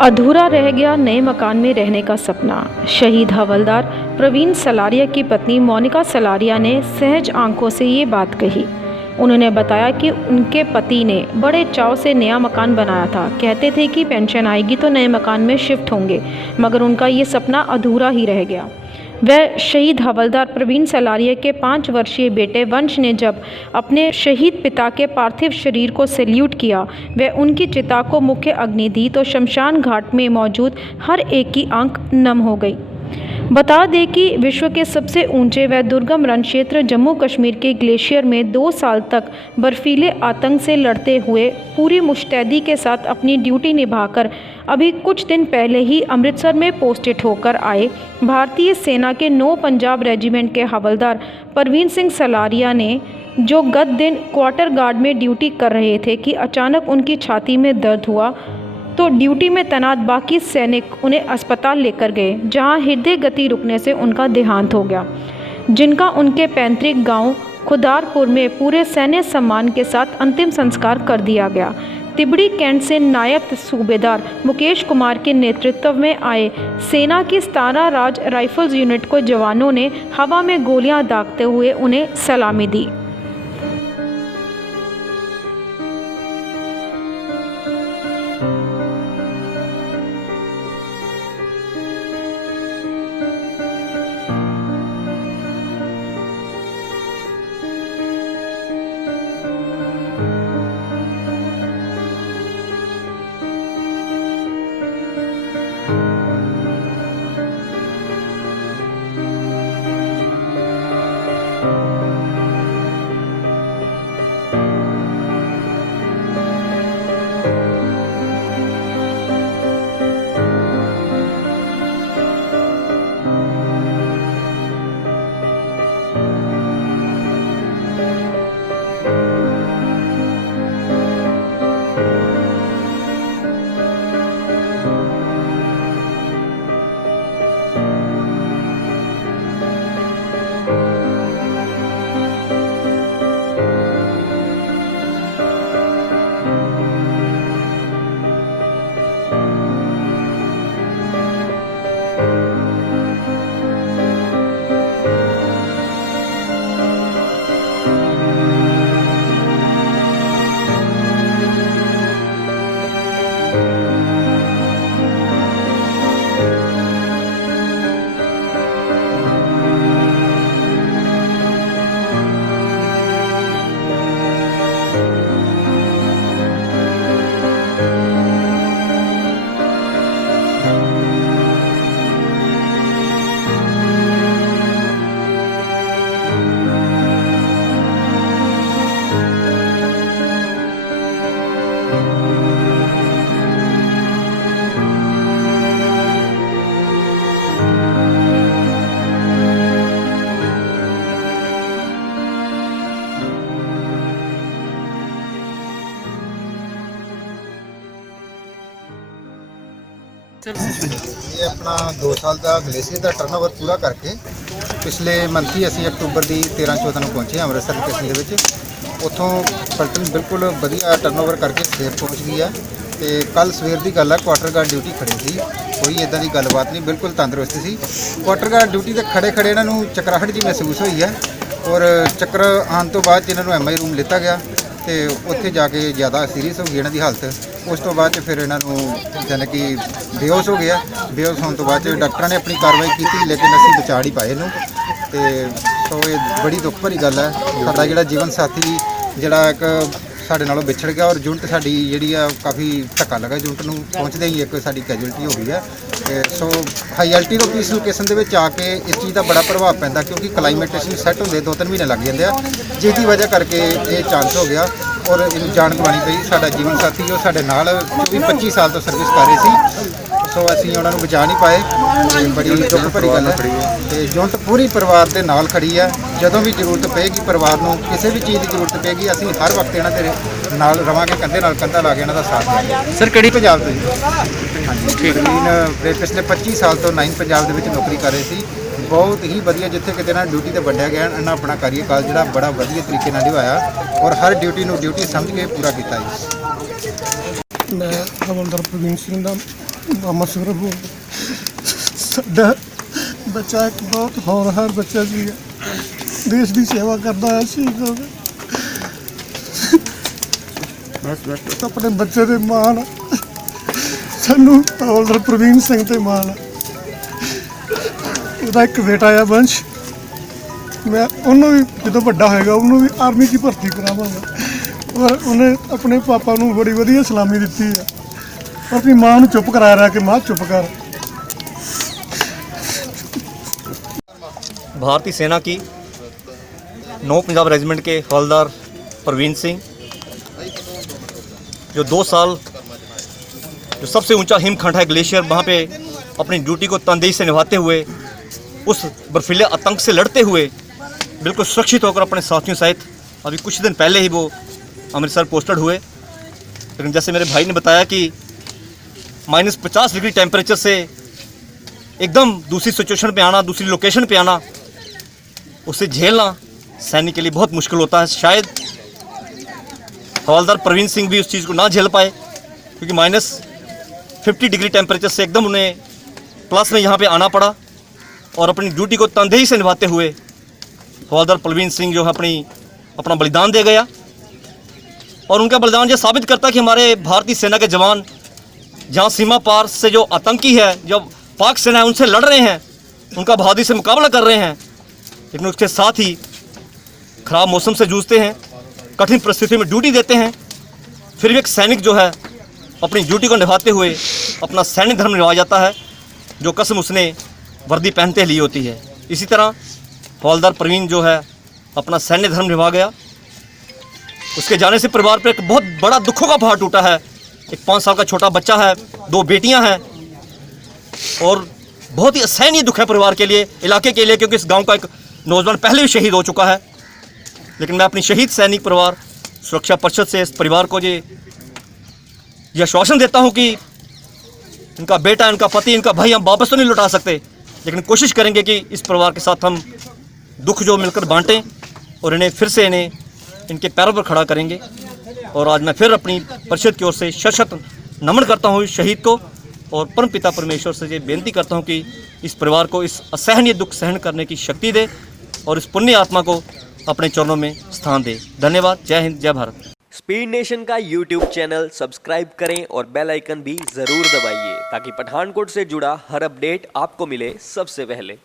अधूरा रह गया नए मकान में रहने का सपना। शहीद हवलदार प्रवीण सलारिया की पत्नी मोनिका सलारिया ने सहज आंखों से ये बात कही। उन्होंने बताया कि उनके पति ने बड़े चाव से नया मकान बनाया था। कहते थे कि पेंशन आएगी तो नए मकान में शिफ्ट होंगे, मगर उनका ये सपना अधूरा ही रह गया। वह शहीद हवलदार प्रवीण सलारिया के 5 वर्षीय बेटे वंश ने जब अपने शहीद पिता के पार्थिव शरीर को सैल्यूट किया, वह उनकी चिता को मुख्य अग्नि दी तो शमशान घाट में मौजूद हर एक की आंख नम हो गई। बता दें कि विश्व के सबसे ऊंचे व दुर्गम रण क्षेत्र जम्मू कश्मीर के ग्लेशियर में 2 साल तक बर्फीले आतंक से लड़ते हुए पूरी मुस्तैदी के साथ अपनी ड्यूटी निभाकर अभी कुछ दिन पहले ही अमृतसर में पोस्टेड होकर आए भारतीय सेना के 9 पंजाब रेजिमेंट के हवलदार प्रवीण सिंह सलारिया ने, जो गत दिन क्वार्टर गार्ड में ड्यूटी कर रहे थे, कि अचानक उनकी छाती में दर्द हुआ तो ड्यूटी में तैनात बाकी सैनिक उन्हें अस्पताल लेकर गए, जहां हृदय गति रुकने से उनका देहांत हो गया, जिनका उनके पैतृक गांव खुदारपुर में पूरे सैन्य सम्मान के साथ अंतिम संस्कार कर दिया गया। तिबड़ी कैंट से नायब सूबेदार मुकेश कुमार के नेतृत्व में आए सेना की 17 राज राइफल्स यूनिट को जवानों ने हवा में गोलियां दागते हुए उन्हें सलामी दी। ये अपना 2 साल का ग्लेशियर का टर्नओवर पूरा करके पिछले मंथ ही ਅਸੀਂ ਅਕਤੂਬਰ ਦੀ 13-14 ਨੂੰ ਪਹੁੰਚੇ ਅੰਮ੍ਰਿਤਸਰ ਸਟੇਸ਼ਨ ਦੇ ਵਿੱਚ। ਉੱਥੋਂ ਪਲਟਨ ਬਿਲਕੁਲ ਵਧੀਆ ਟਰਨਓਵਰ ਕਰਕੇ ਸਵੇਰ ਪਹੁੰਚ ਗਈ ਹੈ ਤੇ ਕੱਲ ਸਵੇਰ ਦੀ ਗੱਲ ਹੈ, ਕੁਆਟਰ ਗਾਰਡ ਡਿਊਟੀ ਖੜੇ ਸੀ, ਕੋਈ ਇਦਾਂ ਦੀ ਗੱਲਬਾਤ ਨਹੀਂ, ਬਿਲਕੁਲ ਤੰਦਰੁਸਤ ਸੀ। ਕੁਆਟਰ ਗਾਰਡ ਡਿਊਟੀ ਤੇ ਖੜੇ ਇਹਨਾਂ ਨੂੰ ਚੱਕਰਾਹਟ ਜੀ ਮਹਿਸੂਸ ਹੋਈ ਹੈ ਔਰ ਚੱਕਰ ਆਉਣ ਤੋਂ ਬਾਅਦ ਇਹਨਾਂ ਨੂੰ ਐਮਆਈ ਰੂਮ ਲਿੱਤਾ ਗਿਆ ਤੇ ਉੱਥੇ ਜਾ ਕੇ ਜ਼ਿਆਦਾ ਸੀਰੀਅਸ ਹੋ ਗਈ ਇਹਨਾਂ ਦੀ ਹਾਲਤ। ਉਸ ਤੋਂ ਬਾਅਦ ਫਿਰ ਇਹਨਾਂ ਨੂੰ ਜਾਨੀ ਕਿ ਬੇਹੋਸ਼ ਹੋ ਗਿਆ। ਬੇਹੋਸ਼ ਹੋਣ ਤੋਂ ਬਾਅਦ ਡਾਕਟਰਾਂ ਨੇ ਆਪਣੀ ਕਾਰਵਾਈ ਕੀਤੀ, ਲੇਕਿਨ ਅਸੀਂ ਬਚਾ ਹੀ ਪਾਏ ਇਹਨੂੰ। ਤੇ ਸੋ ਇਹ ਬੜੀ ਦੁੱਖ ਭਰੀ ਗੱਲ ਹੈ। ਸਾਡਾ ਜਿਹੜਾ ਜੀਵਨ ਸਾਥੀ ਜਿਹੜਾ ਇੱਕ ਸਾਡੇ ਨਾਲੋਂ ਵਿਛੜ ਗਿਆ ਔਰ ਯੂਨਿਟ ਸਾਡੀ ਜਿਹੜੀ ਆ ਕਾਫੀ ਧੱਕਾ ਲੱਗਾ ਯੂਨਿਟ ਨੂੰ ਪਹੁੰਚਦੇ ਹੀ ਇੱਕ ਸਾਡੀ ਕੈਜੁਅਲਟੀ ਹੋ ਗਈ ਹੈ। ਸੋ ਹਾਈ ਐਲਟੀ ਤੋਂ ਪੀਸ ਲੋਕੇਸ਼ਨ ਦੇ ਵਿੱਚ ਆ ਕੇ ਇਸ ਚੀਜ਼ ਦਾ ਬੜਾ ਪ੍ਰਭਾਵ ਪੈਂਦਾ, ਕਿਉਂਕਿ ਕਲਾਈਮੇਟੇਸ਼ਨ ਸੈੱਟ ਹੁੰਦੇ 2-3 ਮਹੀਨੇ ਲੱਗ ਜਾਂਦੇ ਆ, ਜਿਹਦੀ ਵਜ੍ਹਾ ਕਰਕੇ ਇਹ ਚਾਂਸ ਹੋ ਗਿਆ ਔਰ ਇਹਨੂੰ ਜਾਨ ਗਵਾਉਣੀ ਪਈ। ਸਾਡਾ ਜੀਵਨ ਸਾਥੀ ਜੋ ਸਾਡੇ ਨਾਲ 24-25 ਸਾਲ ਤੋਂ ਸਰਵਿਸ ਕਰ ਰਹੇ ਸੀ, ਸੋ ਅਸੀਂ ਉਹਨਾਂ ਨੂੰ ਬਚਾ ਨਹੀਂ ਪਾਏ। ਬੜੀ ਦੁੱਖ ਭਰੀ ਗੱਲ ਹੈ ਤੇ ਯੂਨਿਟ ਪੂਰੀ ਪਰਿਵਾਰ ਦੇ ਨਾਲ ਖੜੀ ਹੈ। ਜਦੋਂ ਵੀ ਜ਼ਰੂਰਤ ਪਏਗੀ ਪਰਿਵਾਰ ਨੂੰ, ਕਿਸੇ ਵੀ ਚੀਜ਼ ਦੀ ਜ਼ਰੂਰਤ ਪਏਗੀ, ਅਸੀਂ ਹਰ ਵਕਤ ਇਹਨਾਂ ਦੇ ਨਾਲ ਰਵਾਂਗੇ, ਕੰਧੇ ਨਾਲ ਕੰਧਾ ਲਾ ਕੇ ਇਹਨਾਂ ਦਾ ਸਾਥ ਦੇਵਾਂਗੇ। ਸਰ ਕਿਹੜੀ ਪੰਜਾਬ ਤੋਂ ਜੀ? ਹਾਂਜੀ ਠੀਕ। ਪਿਛਲੇ 25 ਸਾਲ ਤੋਂ 9 ਪੰਜਾਬ ਦੇ ਵਿੱਚ ਨੌਕਰੀ ਕਰ ਰਹੇ ਸੀ। ਬਹੁਤ ਹੀ ਵਧੀਆ, ਜਿੱਥੇ ਕਿਤੇ ਨਾ ਡਿਊਟੀ ਤੇ ਵੰਡਿਆ ਗਿਆ, ਇਹਨਾਂ ਆਪਣਾ ਕਾਰਜਕਾਲ ਜਿਹੜਾ ਬੜਾ ਵਧੀਆ ਤਰੀਕੇ ਨਾਲ ਨਿਭਾਇਆ ਔਰ ਹਰ ਡਿਊਟੀ ਨੂੰ ਡਿਊਟੀ ਸਮਝ ਕੇ ਪੂਰਾ ਕੀਤਾ ਜੀ। ਮੈਂ ਹਵਲਦਾਰ ਪ੍ਰਵੀਨ ਸਿੰਘ ਦਾ मोहम्मद सौरभ बोल साडा बच्चा एक बहुत होनहार बच्चा सी, देश की सेवा करता है, शहीद हो गया। अपने बच्चे दे माण सानू हवलदार प्रवीण सिंह ते माण। ਉਹਦਾ एक बेटा है वंश, मैं ਉਹਨੂੰ भी ਜਦੋਂ ਵੱਡਾ ਹੋਏਗਾ ਉਹਨੂੰ भी आर्मी की भर्ती करावांगा। और ਉਹਨੇ अपने पापा ਨੂੰ बड़ी ਵਧੀਆ सलामी ਦਿੱਤੀ है, अपनी मां ਨੂੰ चुप करा रहा कि मां चुप कर। भारतीय सेना की 9 पंजाब रेजिमेंट के हवलदार प्रवीण सिंह, जो 2 साल जो सबसे ऊंचा हिमखंड है ग्लेशियर, वहाँ पे अपनी ड्यूटी को तनदेही से निभाते हुए, उस बर्फीले आतंक से लड़ते हुए बिल्कुल सुरक्षित होकर अपने साथियों सहित अभी कुछ दिन पहले ही वो अमृतसर पोस्टेड हुए। लेकिन जैसे मेरे भाई ने बताया कि -50 डिग्री टेम्परेचर से एकदम दूसरी सिचुएशन पे आना, दूसरी लोकेशन पे आना, उसे झेलना सैनिक के लिए बहुत मुश्किल होता है। शायद हवलदार प्रवीण सिंह भी उस चीज़ को ना झेल पाए, क्योंकि -50 डिग्री टेम्परेचर से एकदम उन्हें प्लस में यहाँ पे आना पड़ा और अपनी ड्यूटी को तनदेही से निभाते हुए हवलदार प्रवीण सिंह जो है अपना बलिदान दे गया। और उनका बलिदान ये साबित करता है कि हमारे भारतीय सेना के जवान जहाँ सीमा पार से जो आतंकी है, जो पाक सेना है, उनसे लड़ रहे हैं, उनका बहादुरी से मुकाबला कर रहे हैं, लेकिन उसके साथ ही ख़राब मौसम से जूझते हैं, कठिन परिस्थितियों में ड्यूटी देते हैं, फिर भी एक सैनिक जो है अपनी ड्यूटी को निभाते हुए अपना सैनिक धर्म निभा जाता है, जो कसम उसने वर्दी पहनते ली होती है। इसी तरह हवलदार प्रवीण जो है अपना सैन्य धर्म निभा गया। उसके जाने से परिवार पर एक बहुत बड़ा दुखों का पहाड़ टूटा है। एक 5 साल का छोटा बच्चा है, 2 बेटियां हैं, और बहुत ही असहनीय दुख है परिवार के लिए, इलाके के लिए, क्योंकि इस गांव का एक नौजवान पहले भी शहीद हो चुका है। लेकिन मैं अपनी शहीद सैनिक परिवार सुरक्षा परिषद से इस परिवार को यह आश्वासन देता हूं कि इनका बेटा, इनका पति, इनका भाई हम वापस तो नहीं लौटा सकते, लेकिन कोशिश करेंगे कि इस परिवार के साथ हम दुख जो मिलकर बांटें और इन्हें इनके पैरों पर खड़ा करेंगे। और आज मैं फिर अपनी परिषद की ओर से शत नमन करता हूँ इस शहीद को, और परमपिता परमेश्वर से ये बेनती करता हूँ कि इस परिवार को इस असहनीय दुख सहन करने की शक्ति दे और इस पुण्य आत्मा को अपने चरणों में स्थान दे। धन्यवाद। जय हिंद, जय भारत। स्पीड नेशन का यूट्यूब चैनल सब्सक्राइब करें और बेल आइकन भी ज़रूर दबाइए, ताकि पठानकोट से जुड़ा हर अपडेट आपको मिले सबसे पहले।